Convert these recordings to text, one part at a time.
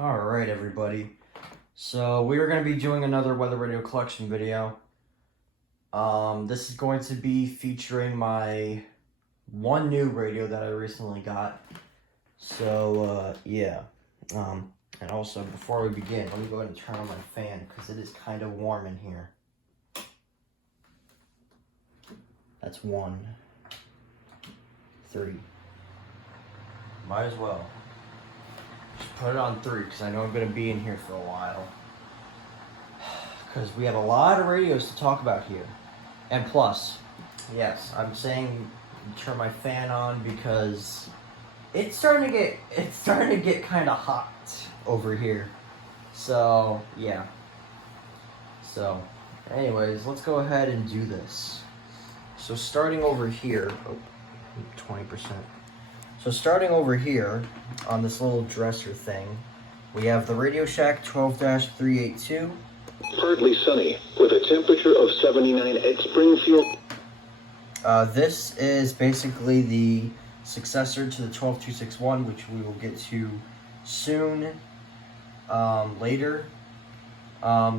Alright everybody, so we are going to be doing another weather radio collection video. This is going to be featuring my one new radio that I recently got. So, yeah. And also, before we begin, let me go ahead and turn on my fan, because it is kind of warm in here. That's 1, 3. Might as well. Just put it on 3, because I know I'm going to be in here for a while. Because we have a lot of radios to talk about here. And plus, yes, I'm saying turn my fan on because it's starting to get kind of hot over here. So, yeah. So, anyways, let's go ahead and do this. So starting over here, 20%. So starting over here on this little dresser thing, we have the Radio Shack 12-382. Partly sunny, with a temperature of 79 at Springfield. This is basically the successor to the 12261, which we will get to soon, later.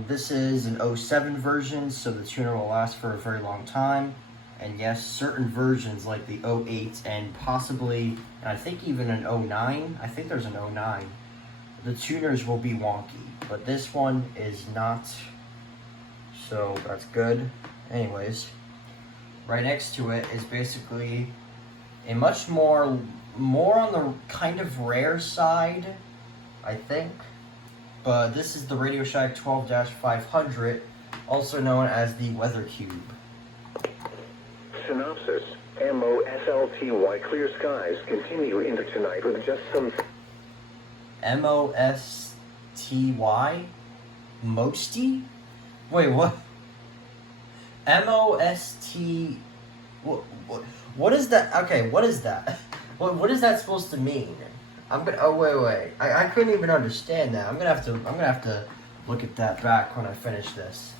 This is an 07 version, so the tuner will last for a very long time. And yes, certain versions like the 08 and possibly, and I think even an 09, I think there's an 09, the tuners will be wonky, but this one is not, so that's good. Anyways, right next to it is basically a much more on the kind of rare side, I think, but this is the Radio Shack 12-500, also known as the Weather Cube. Synopsis. M-O-S-L-T-Y. Clear skies continue into tonight with just some... M-O-S-T-Y? Mosty? Wait, what? M-O-S-T... What is that? Okay, what is that? What is that supposed to mean? Oh, wait. I couldn't even understand that. I'm gonna have to look at that back when I finish this.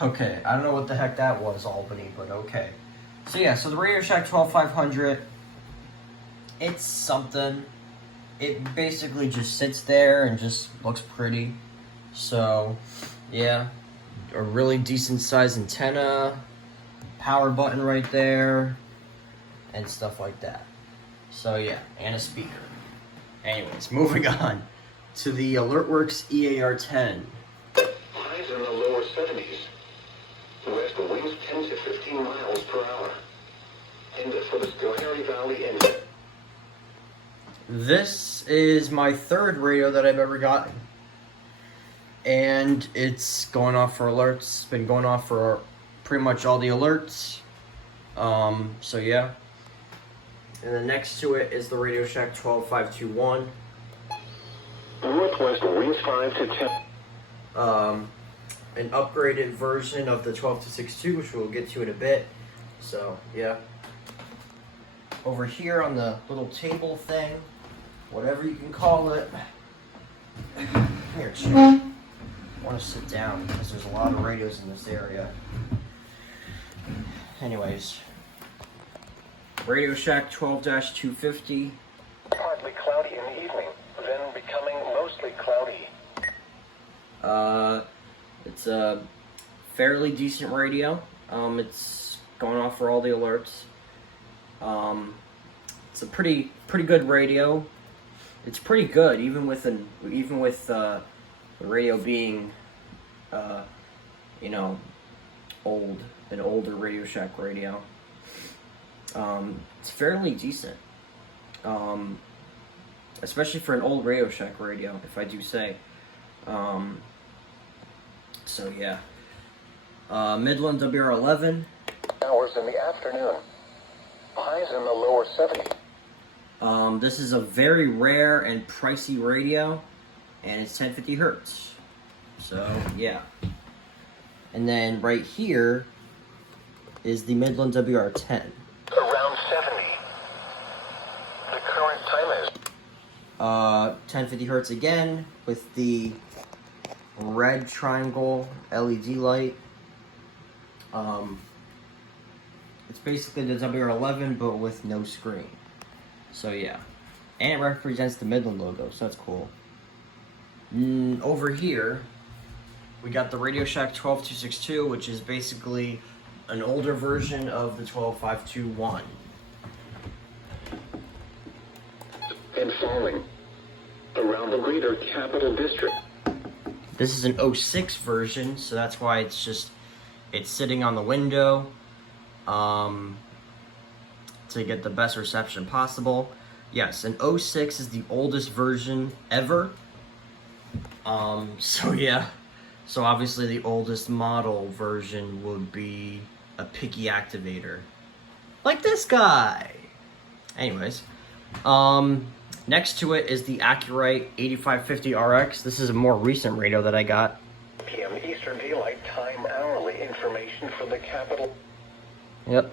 Okay, I don't know what the heck that was, Albany, but okay. So yeah, so the Radio Shack 12500, it's something. It basically just sits there and just looks pretty. So, yeah, a really decent size antenna, power button right there, and stuff like that. So yeah, and a speaker. Anyways, moving on to the AlertWorks EAR-10. Highs in the lower 70s. West winds 10 to 15 miles per hour. And for the Schoharie Valley and... This is my third radio that I've ever gotten. And it's going off for alerts. It's been going off for pretty much all the alerts. So yeah. And then next to it is the Radio Shack 12521. Northwest winds 5 to 10. An upgraded version of the 12262, which we'll get to in a bit. So, yeah. Over here on the little table thing, whatever you can call it. Here, chick. I want to sit down because there's a lot of radios in this area. Anyways. Radio Shack 12-250. Partly cloudy in the evening, then becoming mostly cloudy. It's a fairly decent radio. It's going off for all the alerts. It's a pretty good radio. It's pretty good, even with the radio being, an older Radio Shack radio. It's fairly decent. Especially for an old Radio Shack radio, if I do say. So yeah. Midland WR11. Hours in the afternoon. Highs in the lower 70s. This is a very rare and pricey radio, and it's 1050 hertz. So yeah. And then right here is the Midland WR10. Around 70. The current time is 1050 hertz again with the red triangle LED light. It's basically the WR11 but with no screen. So yeah. And it represents the Midland logo, so that's cool. Over here, we got the Radio Shack 12262, which is basically an older version of the 12521. And falling around the greater Capital District. This is an 06 version, so that's why it's sitting on the window to get the best reception possible. Yes, an 06 is the oldest version ever. So yeah. So obviously the oldest model version would be a picky activator. Like this guy. Anyways. Next to it is the Accurite 8550 RX. This is a more recent radio that I got. PM Eastern Daylight Time hourly information for the Capital. Yep.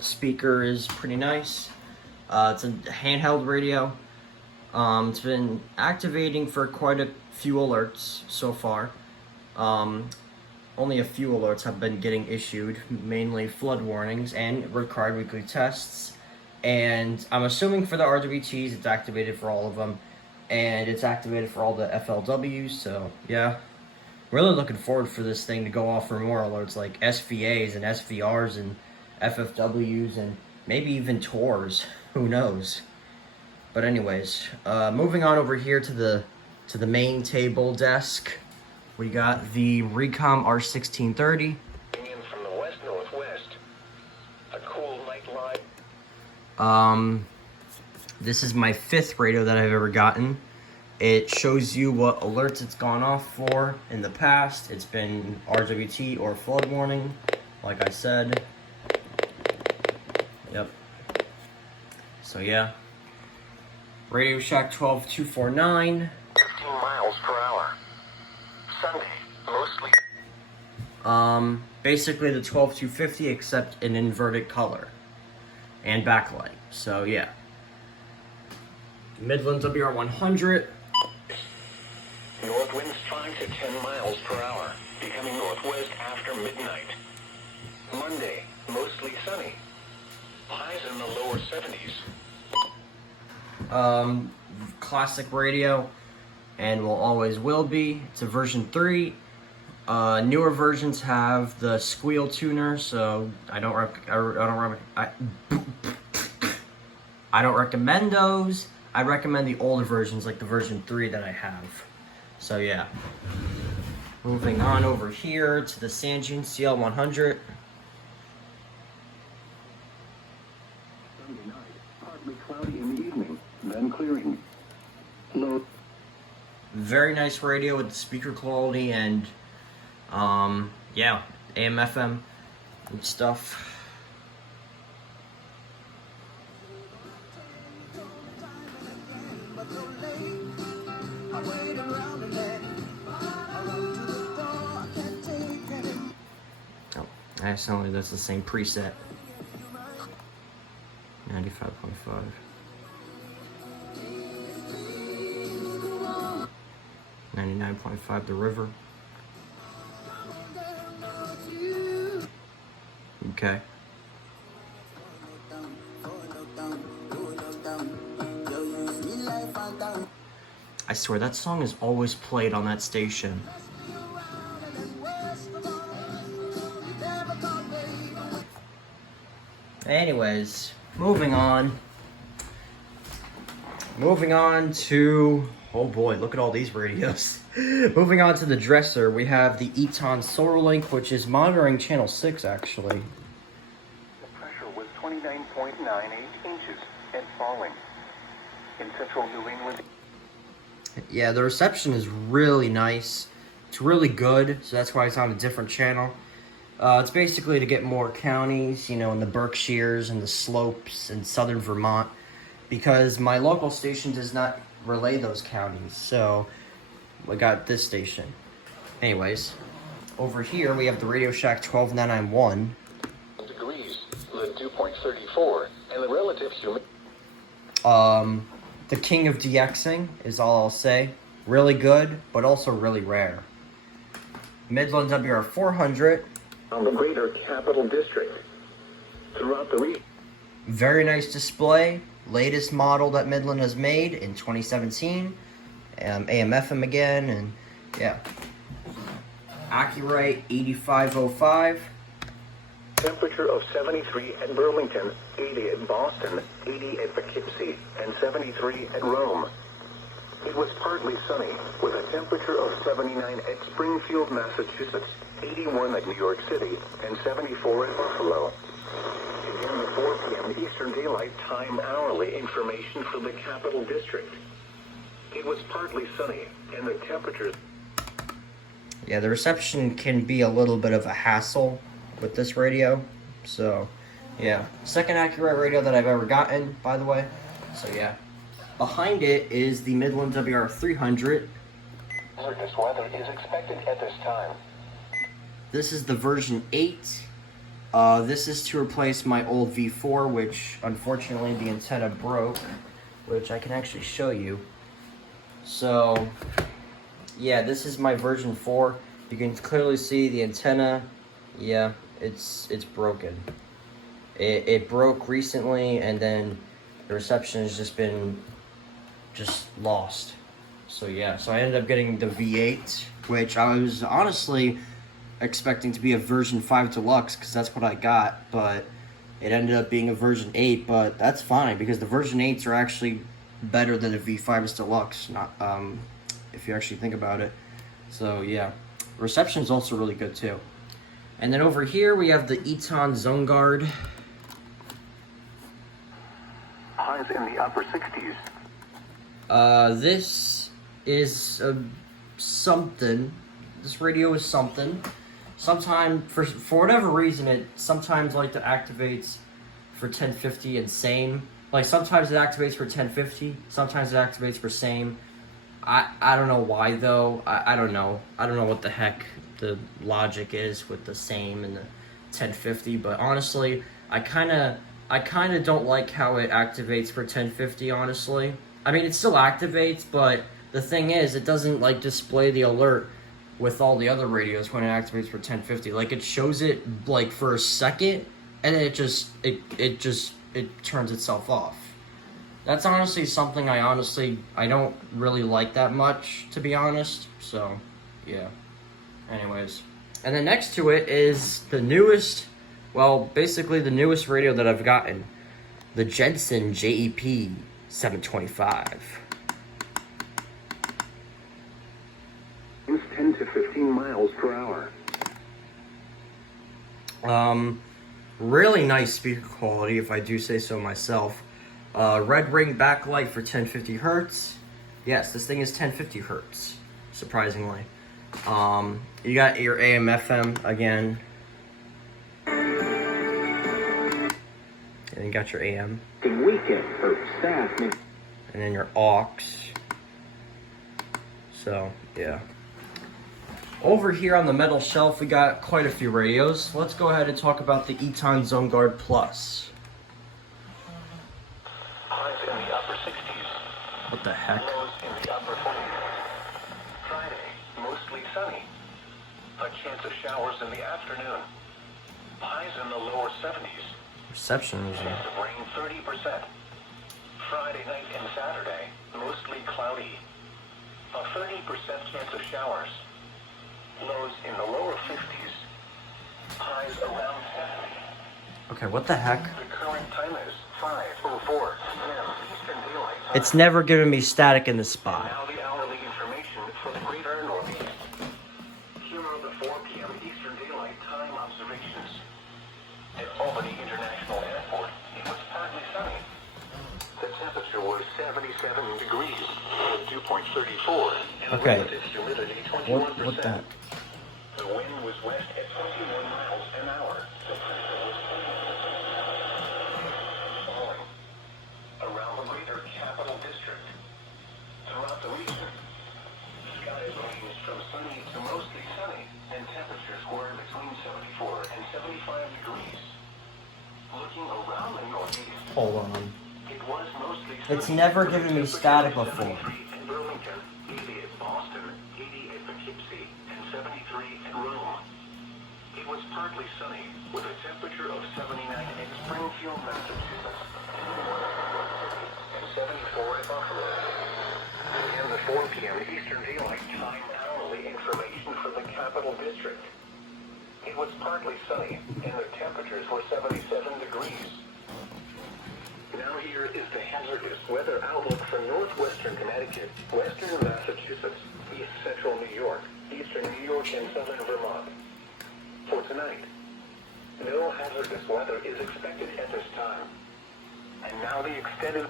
Speaker is pretty nice. It's a handheld radio. It's been activating for quite a few alerts so far. Only a few alerts have been getting issued, mainly flood warnings and required weekly tests. And I'm assuming for the RWTs, it's activated for all of them. And it's activated for all the FLWs, so yeah. Really looking forward for this thing to go off for more alerts like SVAs and SVRs and FFWs and maybe even tours. Who knows? But anyways, moving on over here to the main table desk. We got the Recom R1630. Opinions from the west-northwest. A cool night live. This is my 5th radio that I've ever gotten. It shows you what alerts it's gone off for in the past. It's been RWT or flood warning, like I said. Yep. So yeah. Radio Shack 12249. 15 miles per hour. Sunday, mostly. Basically the 12250 except an inverted color and backlight. So yeah. Midland WR100. North winds 5 to 10 miles per hour, becoming northwest after midnight. Monday, mostly sunny. Highs in the lower 70s. Classic radio, and will always will be. It's a version 3. Newer versions have the squeal tuner, so I don't recommend those. I recommend the older versions, like the version 3 that I have. So yeah. Moving on over here to the Sangean CL100. Sunday night, partly cloudy in the evening, then clearing. Low. Very nice radio with the speaker quality and yeah, AM FM and stuff. Oh, accidentally that's the same preset. 95.5. 99.5 The River. Okay. I swear that song is always played on that station. Anyways, moving on. Moving on to, oh boy, look at all these radios. Moving on to the dresser, we have the Eton SolarLink, which is monitoring channel 6 actually. The pressure was 29.98 inches and falling in central New England. Yeah, the reception is really nice. It's really good, so that's why it's on a different channel. It's basically to get more counties, you know, in the Berkshires and the slopes in southern Vermont, because my local station does not relay those counties, so we got this station. Anyways, over here we have the Radio Shack 12991. Degrees, the 2.34, and the relative humidity. The king of DXing is all I'll say. Really good, but also really rare. Midland WR400. On the greater Capital District. Throughout the region. Very nice display. latest model that Midland has made in 2017. AM/FM again, and yeah. Accurate 8505. Temperature of 73 at Burlington, 80 at Boston, 80 at Poughkeepsie, and 73 at Rome. It was partly sunny, with a temperature of 79 at Springfield, Massachusetts, 81 at New York City, and 74 at Buffalo. Again, the 4 p.m. Eastern Daylight Time hourly information for the Capital District. It was partly sunny, and the temperatures... Yeah, the reception can be a little bit of a hassle with this radio. So, yeah. Second accurate radio that I've ever gotten, by the way. So, yeah. Behind it is the Midland WR300. This weather is expected at this time. This is the version 8. This is to replace my old V4, which unfortunately the antenna broke, which I can actually show you. So, yeah, this is my version 4. You can clearly see the antenna. Yeah, it's broken. It broke recently, and then the reception has just been lost. So yeah, so I ended up getting the V8, which I was honestly expecting to be a version 5 Deluxe, because that's what I got, but it ended up being a version 8, but that's fine, because the version 8s are actually better than the V5's Deluxe, not if you actually think about it. So yeah, reception is also really good too. And then over here we have the Eton Zone Guard. Highs in the upper 60s. This is something. This radio is something. Sometimes, for whatever reason, it sometimes like to activates for 1050 and same. Like sometimes it activates for 1050, sometimes it activates for same. I don't know why though. I don't know. I don't know what the heck the logic is with the same and the 1050. But honestly, I kind of don't like how it activates for 1050. Honestly, I mean it still activates, but the thing is, it doesn't like display the alert with all the other radios when it activates for 1050. Like it shows it like for a second, and then it turns itself off. That's honestly something I don't really like that much, to be honest. So, yeah. Anyways. And then next to it is the newest, well, basically the newest radio that I've gotten. The Jensen JEP 725. 10 to 15 miles per hour. Really nice speaker quality, if I do say so myself. Red ring backlight for 1050 hertz. Yes, this thing is 1050 hertz, surprisingly. You got your AM/FM again. And then you got your AM. Good weekend for staff. And then your aux. So, yeah. Over here on the metal shelf, we got quite a few radios. Let's go ahead and talk about the Eton Zone Guard Plus. Highs in the upper 60s. What the heck? Lows in the upper 40s. Friday, mostly sunny. A chance of showers in the afternoon. Highs in the lower 70s. Reception is Chance of rain 30%. Friday night and Saturday, mostly cloudy. A 30% chance of showers. Lows in the lower 50s. Highs around 70. Okay, what the heck? The current time is 5:04 p.m. Eastern Daylight Time. It's never given me static in this And spot. now the hourly information for the greater Northeast. Here are the 4 p.m. Eastern Daylight Time observations. At Albany International Airport, it was partly sunny. The temperature was 77 degrees, dew point 34, and Okay. relative humidity 21%. What the heck? The wind was west at 21 miles an hour. Falling. Around the greater Capital District. Throughout the region, skies ranged from sunny to mostly sunny, and temperatures were between 74 and 75 degrees. Looking around the Northeast, Hold on. it was mostly sunny. It's never given me static before. 73 in Burlington, 80 at Boston, 80 at Poughkeepsie, and 73 at Rome. It was partly sunny, with a temperature of 79 in Springfield, Massachusetts. 74 at Buffalo. And the 4 p.m. Eastern Daylight Time hourly information for the Capital District. It was partly sunny, and the temperatures were 77 degrees. Now here is the hazardous weather outlook for northwestern Connecticut, western Massachusetts, east central New York, eastern New York, and southern Vermont. For tonight, no hazardous weather is expected at this time. And now the extended...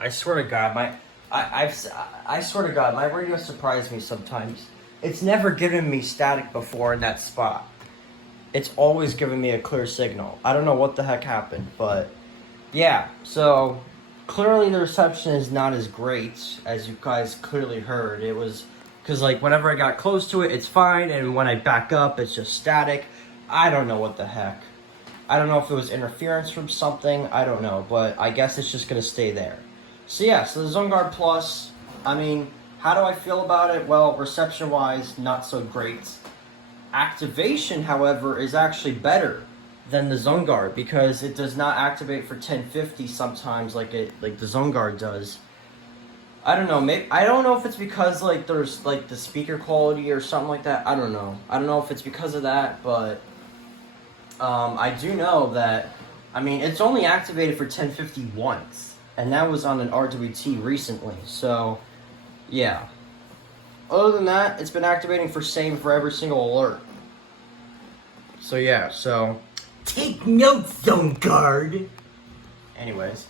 I swear to God, I swear to God, my radio surprised me sometimes. It's never given me static before in that spot. It's always given me a clear signal. I don't know what the heck happened, but yeah. So clearly the reception is not as great as you guys clearly heard. It was because like whenever I got close to it, it's fine, and when I back up, it's just static. I don't know what the heck. I don't know if it was interference from something. I don't know, but I guess it's just gonna stay there. So yeah, so the ZoneGuard Plus, I mean, how do I feel about it? Well, reception-wise, not so great. Activation, however, is actually better than the ZoneGuard because it does not activate for 1050 sometimes like the ZoneGuard does. I don't know, maybe I don't know if it's because like there's like the speaker quality or something like that. I don't know. I don't know if it's because of that, but I do know that I mean it's only activated for 1050 once, and that was on an RWT recently. So yeah. Other than that, it's been activating for same for every single alert. So yeah, so take notes, ZoneGuard. Anyways,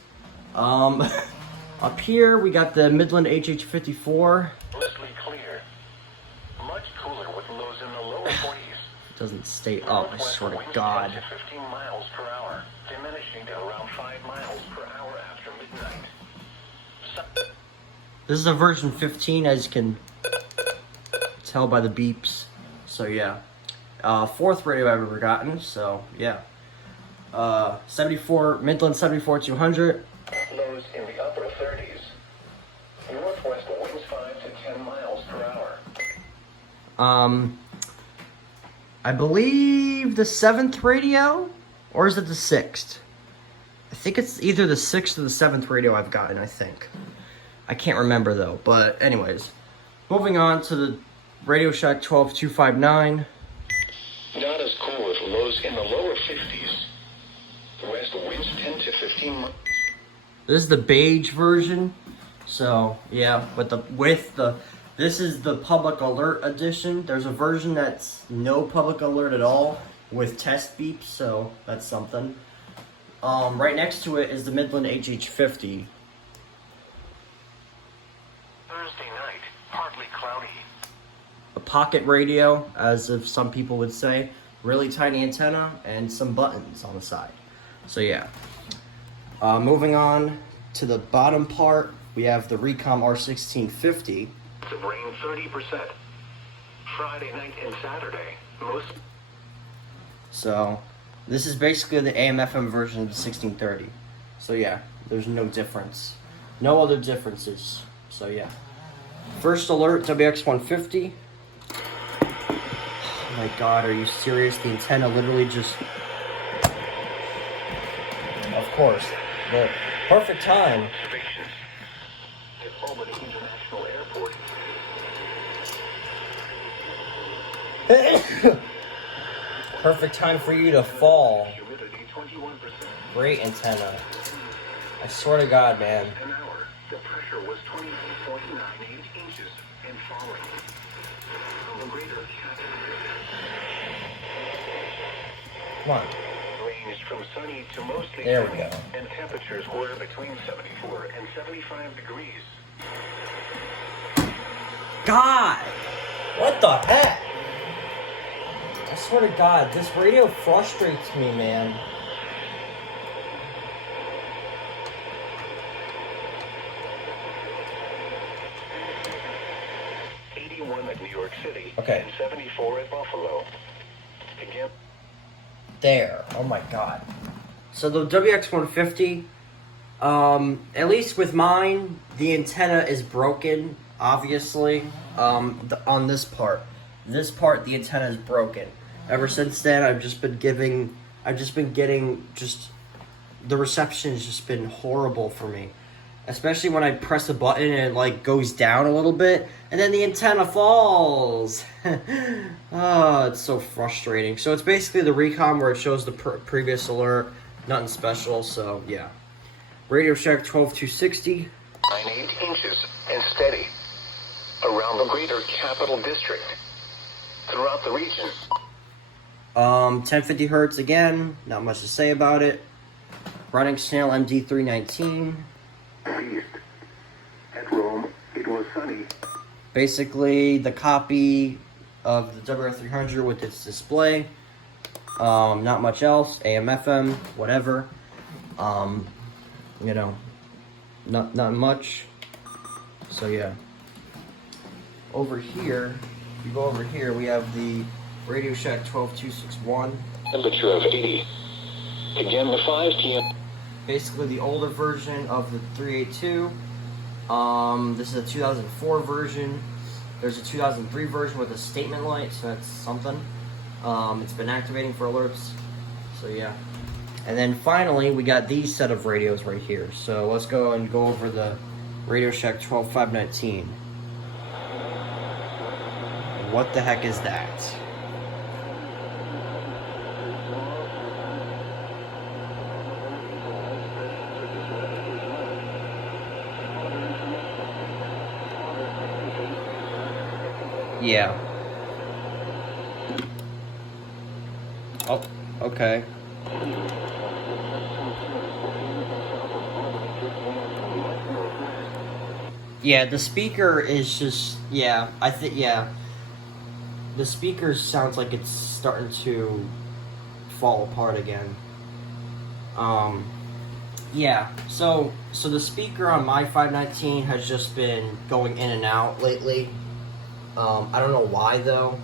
up here we got the Midland HH54. Mostly clear. Much cooler with lows in the lower 40s. It doesn't stay up, I swear to God. 10 to 15 miles per hour, diminishing to around 5 miles per hour after midnight. This is a version 15, as you can tell by the beeps. So yeah, fourth radio I've ever gotten. So yeah, 74 Midland 74-200. Lows in the upper 30s. Northwest winds 5 to 10 miles per hour. I believe the 7th radio, or is it the 6th? I think it's either the 6th or the 7th radio I've gotten, I think. I can't remember though, but anyways. Moving on to the Radio Shack 12259. Not as cool with lows in the lower 50s. West winds 10 to 15 miles. This is the beige version. So, yeah, but this is the public alert edition. There's a version that's no public alert at all with test beeps, so that's something. Right next to it is the Midland HH50. Thursday night, partly cloudy. A pocket radio, as if some people would say. Really tiny antenna and some buttons on the side. So yeah. Moving on to the bottom part, we have the Recom R1650. The rain 30%. Friday night and Saturday, most. So, this is basically the AM/FM version of the 1630. So yeah, there's no difference. No other differences. So yeah. First alert, WX150. Oh my God, are you serious? The antenna literally just... Of course. The perfect time. Observations at Albany International Airport. Perfect time for you to fall. Humidity 21%. Great antenna. I swear to God, man. An hour. The pressure was 20.98 inches and falling. The greater Come on. ranged from sunny to mostly There we sunny, go. and temperatures were between 74 and 75 degrees. God! What the heck? I swear to God, this radio frustrates me, man. At New York City, Okay. and 74 at Buffalo. Again, There. Oh my God. So the WX150, at least with mine, the antenna is broken, obviously, on this part. This part, the antenna is broken. Ever since then, I've just been getting, the reception has just been horrible for me. especially when I press a button and it like goes down a little bit, and then the antenna falls. Oh, it's so frustrating. So it's basically the recom where it shows the previous alert, nothing special. So yeah, Radio Shack 12260. 98 inches and steady around the greater capital district, throughout the region. 1050 hertz again, not much to say about it. Running Snail MD319. East. At Rome, it was sunny. Basically the copy of the WR300 with its display. Not much else. AM, FM, whatever. You know, not much. So yeah. Over here, if you go over here, we have the Radio Shack 12261. Temperature of 80. Again, the 5 p.m. Basically the older version of the 382. This is a 2004 version. There's a 2003 version with a statement light, so that's something. It's been activating for alerts. So yeah. And then finally, we got these set of radios right here. So let's go over the Radio Shack 12519. What the heck is that? Yeah. Oh, okay. Yeah, the speaker is just, yeah, I think, yeah. The speaker sounds like it's starting to fall apart again. Yeah, so the speaker on my 519 has just been going in and out lately. I don't know why though,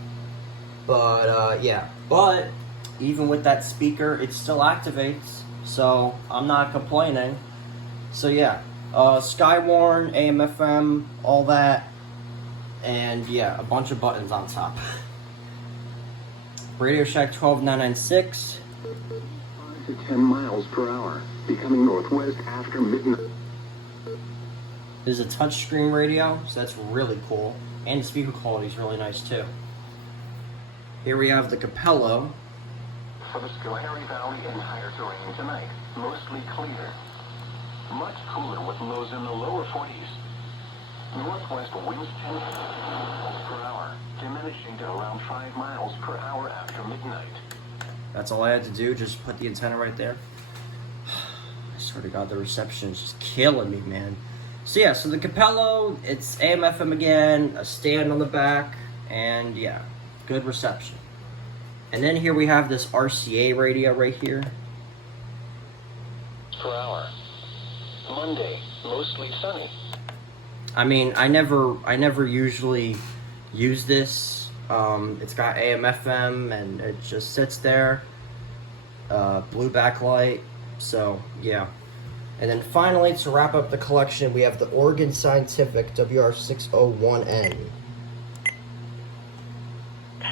but yeah. But even with that speaker, it still activates, so I'm not complaining. So yeah, Skywarn, AM, FM, all that, and yeah, a bunch of buttons on top. Radio Shack 12996. 5 to 10 miles per hour, becoming northwest after midnight. This is a touchscreen radio, so that's really cool. And the speaker quality is really nice too. Here we have the Capello. For the Schoharie Valley and higher terrain tonight, mostly clear. Much cooler with lows in the lower 40s. Northwest winds 10 miles per hour, diminishing to around 5 miles per hour after midnight. That's all I had to do, just put the antenna right there. I swear to God, the reception is just killing me, man. So yeah, so the Capello, it's AM, FM again, a stand on the back, and yeah, good reception. And then here we have this RCA radio right here. Per hour. Monday, mostly sunny. I mean, I never usually use this. It's got AM, FM, and it just sits there. Blue backlight, so yeah. And then finally, to wrap up the collection, we have the Oregon Scientific WR601N.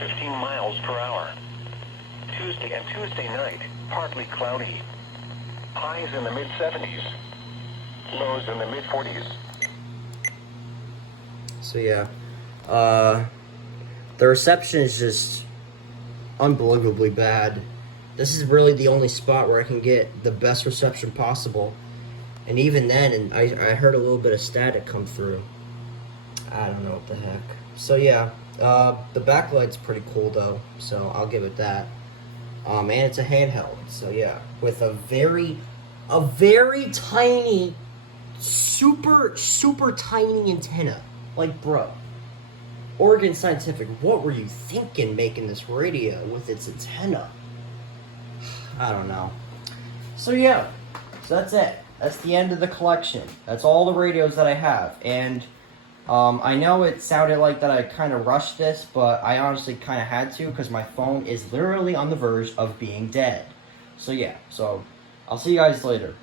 15 miles per hour. Tuesday and Tuesday night, partly cloudy. Highs in the mid-70s. Lows in the mid-40s. So yeah, the reception is just unbelievably bad. This is really the only spot where I can get the best reception possible. And even then, and I heard a little bit of static come through. I don't know what the heck. So yeah, the backlight's pretty cool though, so I'll give it that. And it's a handheld, so yeah, with a very tiny, super tiny antenna. Like, bro, Oregon Scientific, what were you thinking making this radio with its antenna? I don't know. So yeah, so that's it. That's the end of the collection. That's all the radios that I have. And I know it sounded like that I kind of rushed this, but I honestly kind of had to because my phone is literally on the verge of being dead. So yeah, so I'll see you guys later.